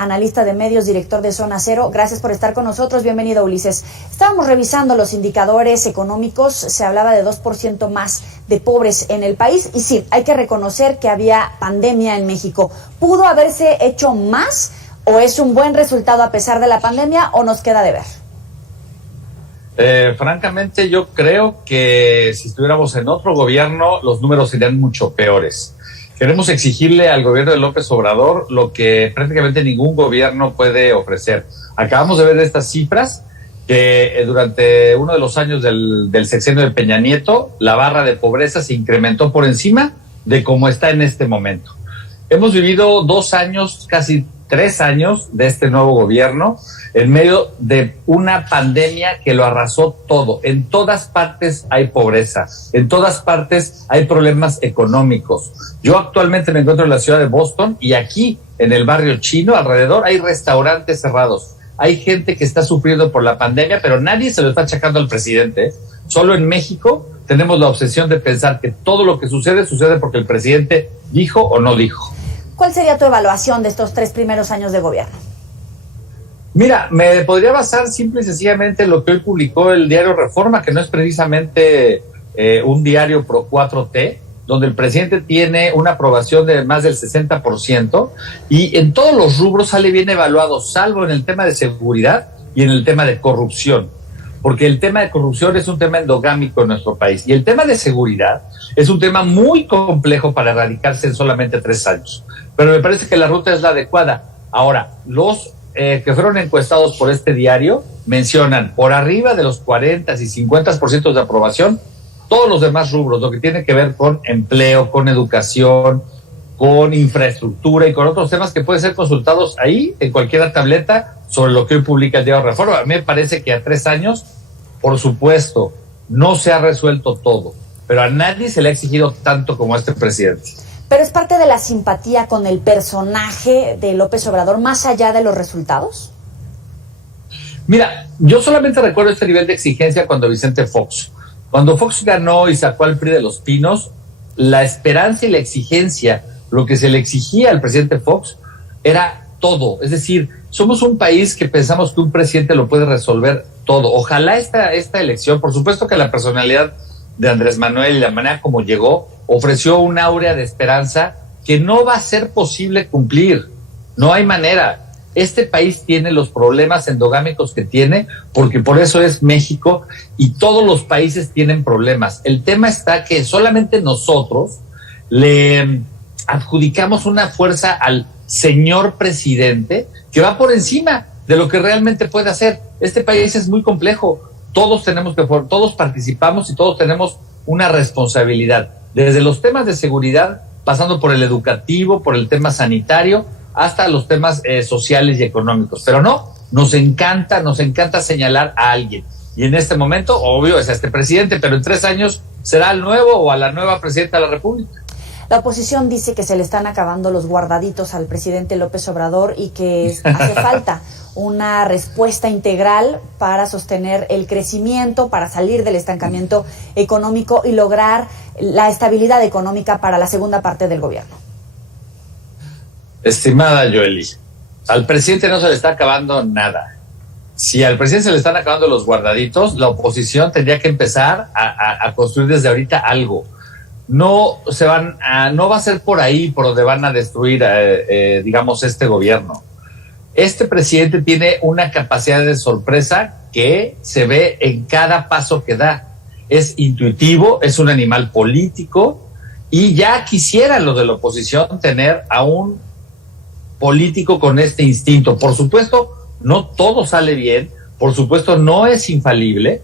Analista de medios, director de Zona Cero. Gracias por estar con nosotros. Bienvenido, Ulises. Estábamos revisando los indicadores económicos. Se hablaba de 2% más de pobres en el país. Y sí, hay que reconocer que había pandemia en México. ¿Pudo haberse hecho más o es un buen resultado a pesar de la pandemia o nos queda de ver? Francamente, yo creo que si estuviéramos en otro gobierno, los números serían mucho peores. Queremos exigirle al gobierno de López Obrador lo que prácticamente ningún gobierno puede ofrecer. Acabamos de ver estas cifras que durante uno de los años del sexenio de Peña Nieto, la barra de pobreza se incrementó por encima de cómo está en este momento. Hemos vivido 2 años, casi 3 años de este nuevo gobierno en medio de una pandemia que lo arrasó todo. En todas partes hay pobreza, en todas partes hay problemas económicos. Yo actualmente me encuentro en la ciudad de Boston y aquí en el barrio chino alrededor hay restaurantes cerrados. Hay gente que está sufriendo por la pandemia, pero nadie se lo está achacando al presidente. Solo en México tenemos la obsesión de pensar que todo lo que sucede porque el presidente dijo o no dijo. ¿Cuál sería tu evaluación de estos 3 primeros años de gobierno? Mira, me podría basar simple y sencillamente en lo que hoy publicó el diario Reforma, que no es precisamente un diario pro 4T, donde el presidente tiene una aprobación de más del 60% y en todos los rubros sale bien evaluado, salvo en el tema de seguridad y en el tema de corrupción, porque el tema de corrupción es un tema endogámico en nuestro país y el tema de seguridad es un tema muy complejo para erradicarse en solamente 3 años, pero me parece que la ruta es la adecuada. Ahora, los que fueron encuestados por este diario mencionan por arriba de los 40 y 50% de aprobación todos los demás rubros, lo que tiene que ver con empleo, con educación, con infraestructura y con otros temas que pueden ser consultados ahí en cualquier tableta sobre lo que hoy publica el diario Reforma. A mí me parece que a 3 años, por supuesto, no se ha resuelto todo, pero a nadie se le ha exigido tanto como a este presidente. ¿Pero es parte de la simpatía con el personaje de López Obrador, más allá de los resultados? Mira, yo solamente recuerdo este nivel de exigencia cuando Vicente Fox. Cuando Fox ganó y sacó al PRI de los Pinos, la esperanza y la exigencia, lo que se le exigía al presidente Fox, era todo. Es decir, somos un país que pensamos que un presidente lo puede resolver todo. Ojalá esta elección, por supuesto que la personalidad de Andrés Manuel y la manera como llegó, ofreció un áurea de esperanza que no va a ser posible cumplir. No hay manera. Este país tiene los problemas endogámicos que tiene, porque por eso es México y todos los países tienen problemas. El tema está que solamente nosotros le adjudicamos una fuerza al señor presidente que va por encima de lo que realmente puede hacer. Este país es muy complejo. Todos participamos y todos tenemos una responsabilidad, desde los temas de seguridad, pasando por el educativo, por el tema sanitario, hasta los temas sociales y económicos. Pero no, nos encanta señalar a alguien. Y en este momento, obvio, es a este presidente, pero en 3 años será al nuevo o a la nueva presidenta de la República. La oposición dice que se le están acabando los guardaditos al presidente López Obrador y que hace falta una respuesta integral para sostener el crecimiento, para salir del estancamiento económico y lograr la estabilidad económica para la segunda parte del gobierno. Estimada Joely, al presidente no se le está acabando nada. Si al presidente se le están acabando los guardaditos, la oposición tendría que empezar a construir desde ahorita algo. No va a ser por ahí por donde van a destruir, digamos, este gobierno. Este presidente tiene una capacidad de sorpresa que se ve en cada paso que da. Es intuitivo, es un animal político y ya quisieran los de la oposición tener a un político con este instinto. Por supuesto, no todo sale bien, por supuesto no es infalible,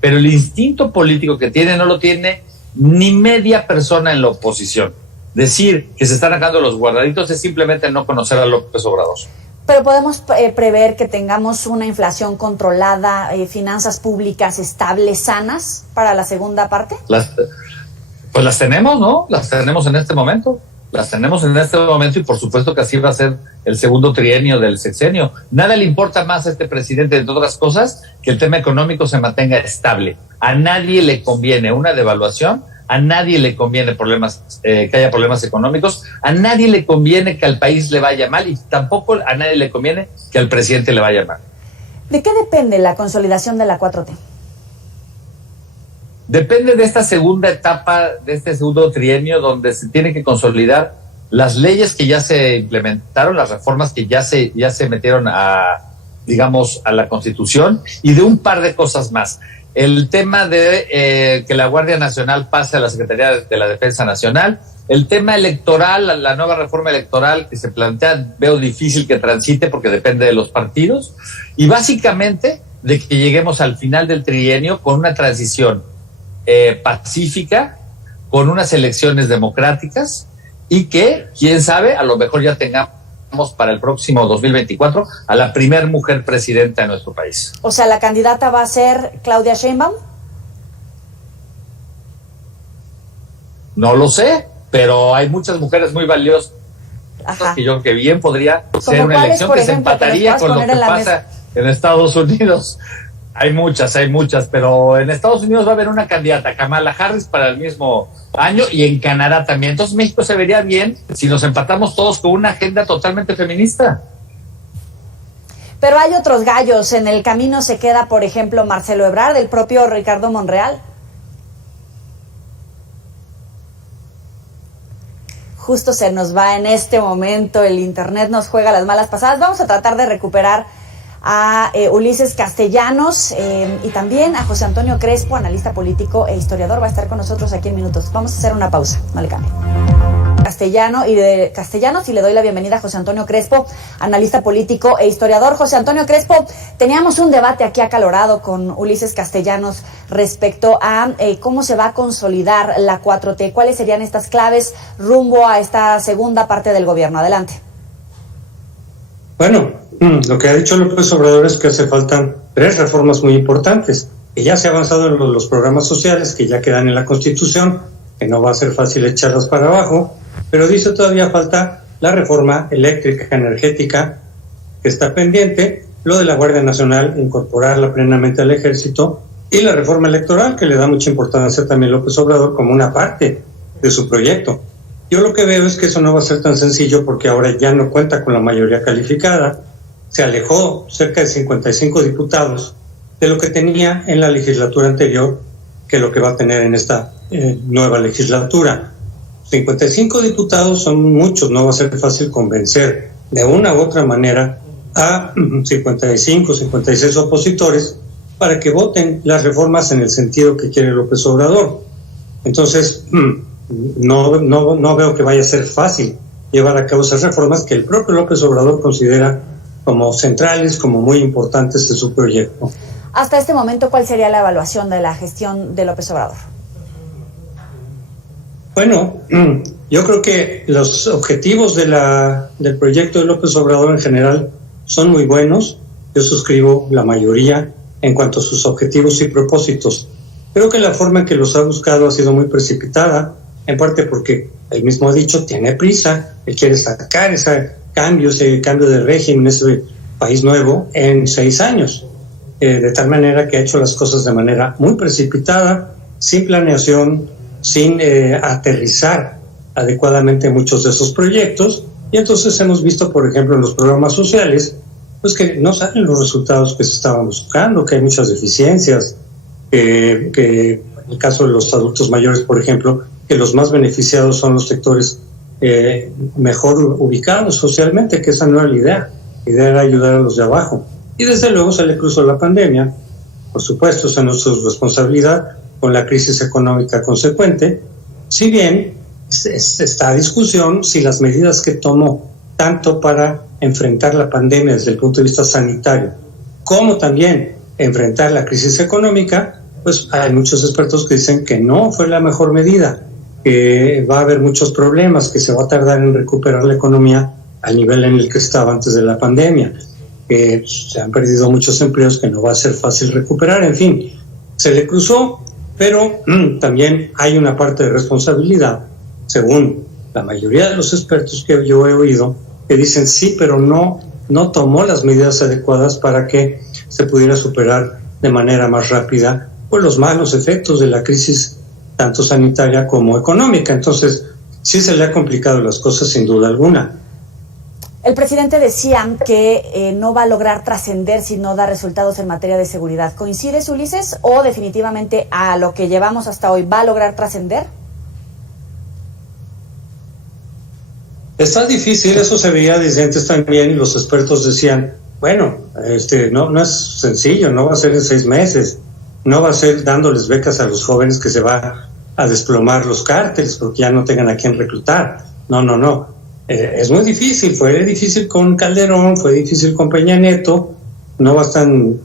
pero el instinto político que tiene no lo tiene ni media persona en la oposición. Decir que se están sacando los guardaditos es simplemente no conocer a López Obrador. Pero podemos prever que tengamos una inflación controlada, finanzas públicas estables, sanas para la segunda parte. Pues las tenemos, ¿no? Las tenemos en este momento. Y por supuesto que así va a ser el segundo trienio del sexenio. Nada le importa más a este presidente, entre otras cosas, que el tema económico se mantenga estable. A nadie le conviene una devaluación A nadie le conviene que haya problemas económicos, a nadie le conviene que al país le vaya mal y tampoco a nadie le conviene que al presidente le vaya mal. ¿De qué depende la consolidación de la 4T? Depende de esta segunda etapa, de este segundo trienio, donde se tiene que consolidar las leyes que ya se implementaron, las reformas que ya se metieron a la Constitución, y de un par de cosas más. El tema de que la Guardia Nacional pase a la Secretaría de la Defensa Nacional, el tema electoral, la nueva reforma electoral que se plantea, veo difícil que transite porque depende de los partidos, y básicamente de que lleguemos al final del trienio con una transición pacífica, con unas elecciones democráticas, y que, quién sabe, a lo mejor ya tengamos para el próximo 2024 a la primer mujer presidenta de nuestro país. O sea, ¿la candidata va a ser Claudia Sheinbaum? No lo sé, pero hay muchas mujeres muy valiosas. Ajá. Que yo creo que bien podría ser una elección que se empataría con lo que pasa en Estados Unidos. Hay muchas, pero en Estados Unidos va a haber una candidata, Kamala Harris, para el mismo año, y en Canadá también. Entonces México se vería bien si nos empatamos todos con una agenda totalmente feminista. Pero hay otros gallos. En el camino se queda, por ejemplo, Marcelo Ebrard, el propio Ricardo Monreal. Justo se nos va en este momento, el internet nos juega las malas pasadas. Vamos a tratar de recuperar a Ulises Castellanos y también a José Antonio Crespo, analista político e historiador. Va a estar con nosotros aquí en minutos. Vamos a hacer una pausa, no le cambie. Castellanos, y le doy la bienvenida a José Antonio Crespo, analista político e historiador. José Antonio Crespo, teníamos un debate aquí acalorado con Ulises Castellanos respecto a cómo se va a consolidar la 4T, cuáles serían estas claves rumbo a esta segunda parte del gobierno. Adelante. Bueno, lo que ha dicho López Obrador es que hace faltan 3 reformas muy importantes, que ya se ha avanzado en los programas sociales, que ya quedan en la Constitución, que no va a ser fácil echarlas para abajo, pero dice todavía falta la reforma eléctrica, energética, que está pendiente, lo de la Guardia Nacional, incorporarla plenamente al Ejército, y la reforma electoral, que le da mucha importancia también López Obrador como una parte de su proyecto. Yo lo que veo es que eso no va a ser tan sencillo porque ahora ya no cuenta con la mayoría calificada, se alejó cerca de 55 diputados de lo que tenía en la legislatura anterior, que lo que va a tener en esta nueva legislatura. 55 diputados son muchos, no va a ser fácil convencer de una u otra manera a 55, 56 opositores para que voten las reformas en el sentido que quiere López Obrador. Entonces, no veo que vaya a ser fácil llevar a cabo esas reformas que el propio López Obrador considera como centrales, como muy importantes en su proyecto. Hasta este momento, ¿cuál sería la evaluación de la gestión de López Obrador? Bueno, yo creo que los objetivos del proyecto de López Obrador en general son muy buenos. Yo suscribo la mayoría en cuanto a sus objetivos y propósitos. Creo que la forma en que los ha buscado ha sido muy precipitada, en parte porque él mismo ha dicho, tiene prisa, él quiere sacar ese cambio de régimen, ese país nuevo en 6 años. De tal manera que ha hecho las cosas de manera muy precipitada, sin planeación, sin aterrizar adecuadamente muchos de esos proyectos, y entonces hemos visto, por ejemplo, en los programas sociales, pues que no salen los resultados que se estaban buscando, que hay muchas deficiencias, que en el caso de los adultos mayores, por ejemplo, que los más beneficiados son los sectores mejor ubicados socialmente, que esa no era la idea. La idea era ayudar a los de abajo. Y desde luego se le cruzó la pandemia, por supuesto, esa no es su responsabilidad, con la crisis económica consecuente, si bien está a discusión si las medidas que tomó, tanto para enfrentar la pandemia desde el punto de vista sanitario, como también enfrentar la crisis económica, pues hay muchos expertos que dicen que no fue la mejor medida, que va a haber muchos problemas, que se va a tardar en recuperar la economía al nivel en el que estaba antes de la pandemia, que se han perdido muchos empleos que no va a ser fácil recuperar, en fin, se le cruzó, pero también hay una parte de responsabilidad, según la mayoría de los expertos que yo he oído, que dicen sí, pero no tomó las medidas adecuadas para que se pudiera superar de manera más rápida pues los malos efectos de la crisis tanto sanitaria como económica. Entonces, sí se le ha complicado las cosas sin duda alguna. El presidente decía que no va a lograr trascender si no da resultados en materia de seguridad. ¿Coincides, Ulises? ¿O definitivamente a lo que llevamos hasta hoy va a lograr trascender? Está difícil, eso se veía desde antes también, y los expertos decían, bueno, no es sencillo, no va a ser en 6 meses, no va a ser dándoles becas a los jóvenes que se va a desplomar los cárteles porque ya no tengan a quién reclutar. No. Es muy difícil, fue difícil con Calderón, fue difícil con Peña Nieto, no bastan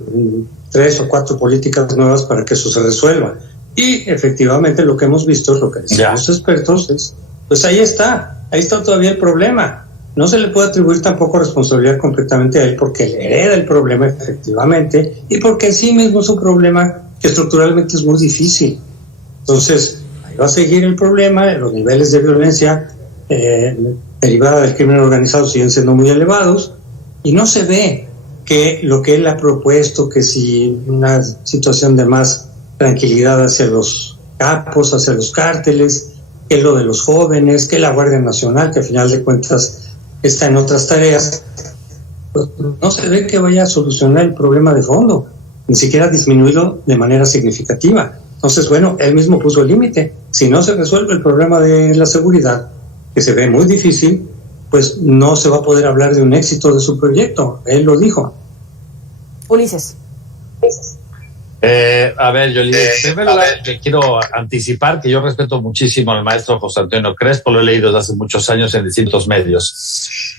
3 o 4 políticas nuevas para que eso se resuelva. Y efectivamente lo que hemos visto, lo que dicen los expertos, es, pues ahí está todavía el problema. No se le puede atribuir tampoco responsabilidad completamente a él porque él hereda el problema efectivamente y porque en sí mismo es un problema que estructuralmente es muy difícil. Entonces, ahí va a seguir el problema, los niveles de violencia derivada del crimen organizado siguen siendo muy elevados y no se ve que lo que él ha propuesto, que si una situación de más tranquilidad hacia los capos, hacia los cárteles, que lo de los jóvenes, que la Guardia Nacional, que al final de cuentas está en otras tareas, pues no se ve que vaya a solucionar el problema de fondo, ni siquiera disminuirlo de manera significativa. Entonces, bueno, él mismo puso el límite. Si no se resuelve el problema de la seguridad, que se ve muy difícil, pues no se va a poder hablar de un éxito de su proyecto. Él lo dijo. Ulises. A ver, Yoli, en primer lugar, te quiero anticipar que yo respeto muchísimo al maestro José Antonio Crespo, lo he leído desde hace muchos años en distintos medios.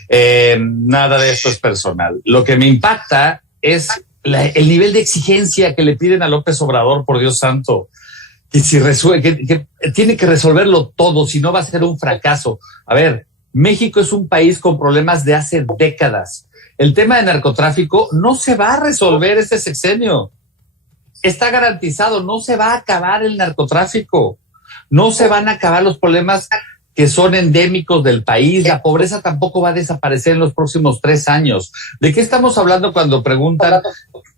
Nada de esto es personal. Lo que me impacta es el nivel de exigencia que le piden a López Obrador, por Dios santo, que tiene que resolverlo todo, si no va a ser un fracaso. A ver, México es un país con problemas de hace décadas. El tema de narcotráfico no se va a resolver este sexenio. Está garantizado, no se va a acabar el narcotráfico, no se van a acabar los problemas que son endémicos del país, la pobreza tampoco va a desaparecer en los próximos 3 años. ¿De qué estamos hablando cuando preguntan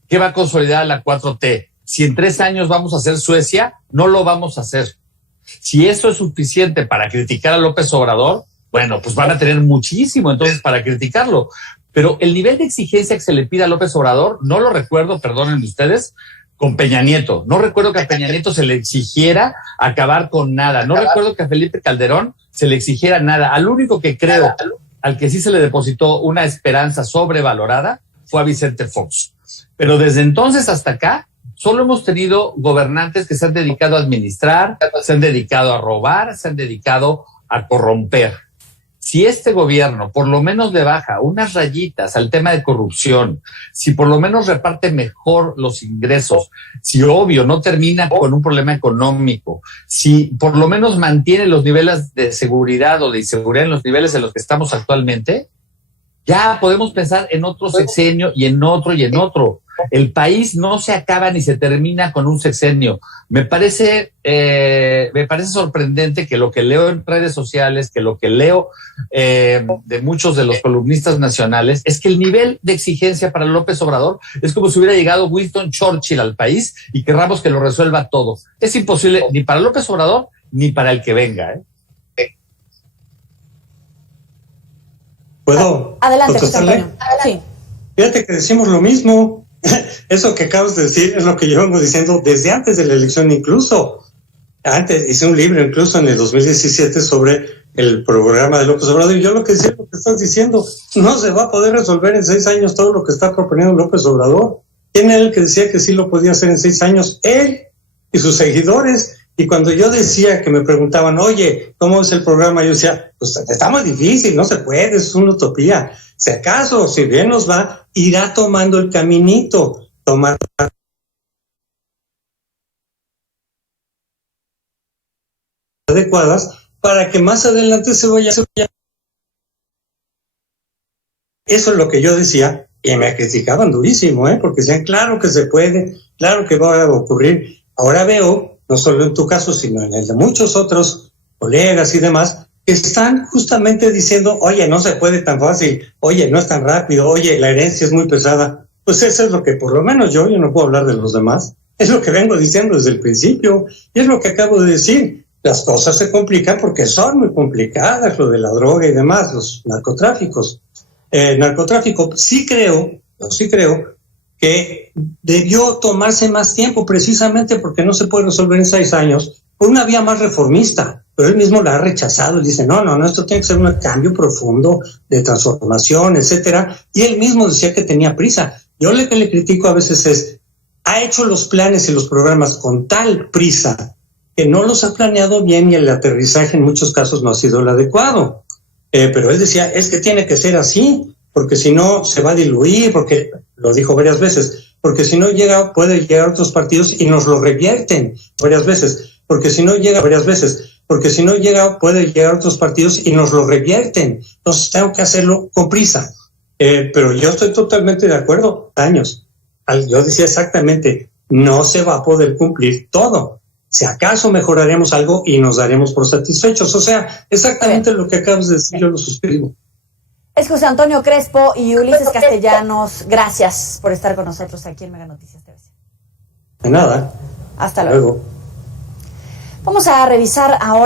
qué va a consolidar la 4T? Si en 3 años vamos a hacer Suecia, no lo vamos a hacer. Si eso es suficiente para criticar a López Obrador, bueno, pues van a tener muchísimo entonces para criticarlo. Pero el nivel de exigencia que se le pide a López Obrador, no lo recuerdo, perdonen ustedes, con Peña Nieto. No recuerdo que a Peña Nieto se le exigiera acabar con nada. No recuerdo que a Felipe Calderón se le exigiera nada. Al único que creo, al que sí se le depositó una esperanza sobrevalorada, fue a Vicente Fox. Pero desde entonces hasta acá, solo hemos tenido gobernantes que se han dedicado a administrar, se han dedicado a robar, se han dedicado a corromper. Si este gobierno por lo menos le baja unas rayitas al tema de corrupción, si por lo menos reparte mejor los ingresos, si obvio no termina con un problema económico, si por lo menos mantiene los niveles de seguridad o de inseguridad en los niveles en los que estamos actualmente, ya podemos pensar en otro sexenio y en otro y en otro. El país no se acaba ni se termina con un sexenio. Me parece sorprendente que lo que leo en redes sociales, que lo que leo de muchos de los columnistas nacionales, es que el nivel de exigencia para López Obrador es como si hubiera llegado Winston Churchill al país y querramos que lo resuelva todo. Es imposible ni para López Obrador ni para el que venga, ¿Puedo Adelante, contestarle? Sí. Fíjate que decimos lo mismo. Eso que acabas de decir es lo que yo vengo diciendo desde antes de la elección, incluso. Antes hice un libro incluso en el 2017 sobre el programa de López Obrador y yo lo que decía, lo que estás diciendo, no se va a poder resolver en 6 años todo lo que está proponiendo López Obrador. ¿Quién era el que decía que sí lo podía hacer en 6 años? Él y sus seguidores. Y cuando yo decía que me preguntaban, oye, ¿cómo es el programa? Yo decía, pues está muy difícil, no se puede, es una utopía. Si acaso, si bien nos va, irá tomando el caminito, tomar adecuadas para que más adelante se vaya. Eso es lo que yo decía y me criticaban durísimo, porque decían, claro que se puede, claro que va a ocurrir. Ahora veo, no solo en tu caso, sino en el de muchos otros colegas y demás, que están justamente diciendo, oye, no se puede tan fácil, oye, no es tan rápido, oye, la herencia es muy pesada. Pues eso es lo que por lo menos yo no puedo hablar de los demás, Es lo que vengo diciendo desde el principio y es lo que acabo de decir. Las cosas se complican porque son muy complicadas, lo de la droga y demás, los narcotráficos. Narcotráfico, sí creo que debió tomarse más tiempo precisamente porque no se puede resolver en 6 años por una vía más reformista, pero él mismo la ha rechazado. Él dice, no, esto tiene que ser un cambio profundo de transformación, etcétera, y él mismo decía que tenía prisa. Yo lo que le critico a veces es, ha hecho los planes y los programas con tal prisa que no los ha planeado bien y el aterrizaje en muchos casos no ha sido el adecuado. Pero él decía, es que tiene que ser así, porque si no se va a diluir, porque lo dijo varias veces, porque si no puede llegar a otros partidos y nos lo revierten varias veces, puede llegar a otros partidos y nos lo revierten. Entonces tengo que hacerlo con prisa. Pero yo estoy totalmente de acuerdo, años. Yo decía exactamente, no se va a poder cumplir todo. Si acaso mejoraremos algo y nos daremos por satisfechos. O sea, exactamente lo que acabas de decir, yo lo suscribo. Es José Antonio Crespo y Ulises Castellanos. Gracias por estar con nosotros aquí en Mega Noticias TV. De nada. Hasta luego. Vamos a revisar ahora